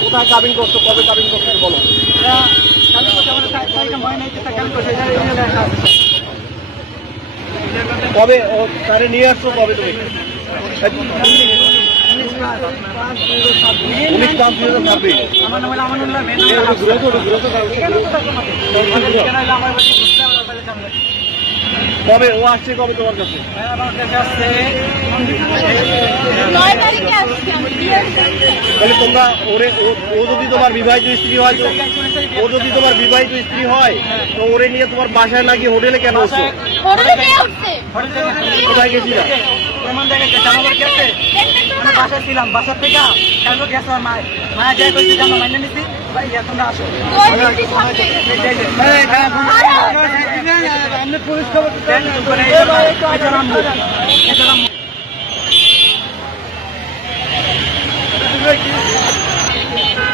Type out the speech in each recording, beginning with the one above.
কোথায় কাবিন করছো, কবে কাবিন করছো বলো। কবে তারে নিয়ে আসছো, কবে তুমি? 19 কবে ও আসছে, কবে তোমার কাছে? তাহলে তোমরা ও যদি তোমার বিবাহিত স্ত্রী হয়, ও যদি তোমার বিবাহিত স্ত্রী হয় তো ওরে নিয়ে তোমার বাসায় নাকি হোটেলে কেন হচ্ছে? কোথায় গেছিলা? বাসায় ছিলাম, বাসার থেকে কেন গেছে মায়া যাই করছি জানো, মাইনে নিচ্ছি তোমরা আসো। পুলিশ খবর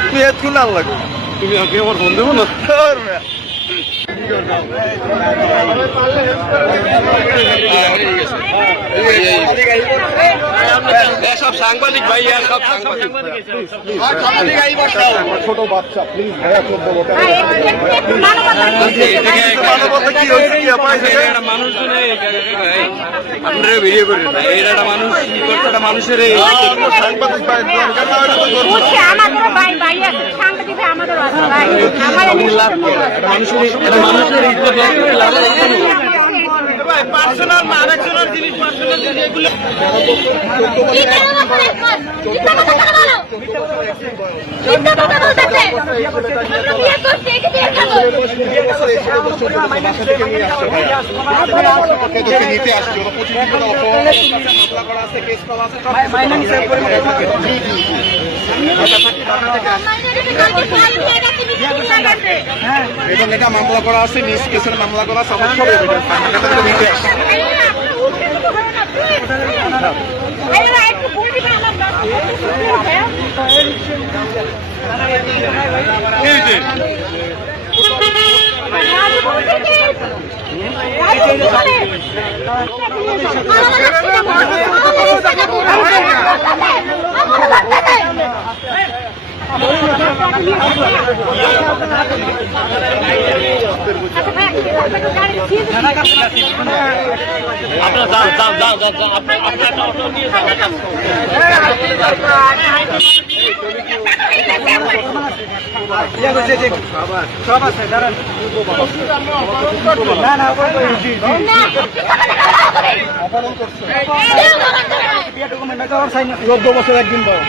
তুমি এত না লাগো, তুমি আগে আমার ফোন দেবো না। সব সাংবাদিক ভাই, সব ছোট বাচ্চা প্লিজ ভাইয়া খুব বলো আপনারা ভিডিও করেন, এরা একটা মানুষ কি করছে, একটা মানুষের সাংবাদিক ভাই পার্সোনাল আরেকজনের জিনিস, পার্সোনাল জিনিস এগুলো নিতে আসছে। এটা মামলা করা আছে, নিজ কেসের মামলা করা আছে, আমার সব এভিডেন্স নিতে আসছে। আপনারা যাও যাও যাও যাও, আপনারা অটো নিয়ে যাও। সব আছে দাঁড়ান। না না 14 বছর একদিন বয়স।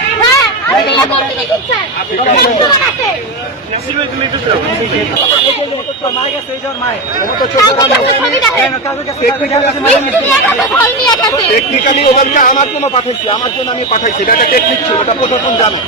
টেকনিক্যালি ওদেরকে আমার জন্য পাঠাইছি, আমার জন্য আমি পাঠাইছি, এটা একটা টেকনিক ছিল, এটা প্রশাসন জানে।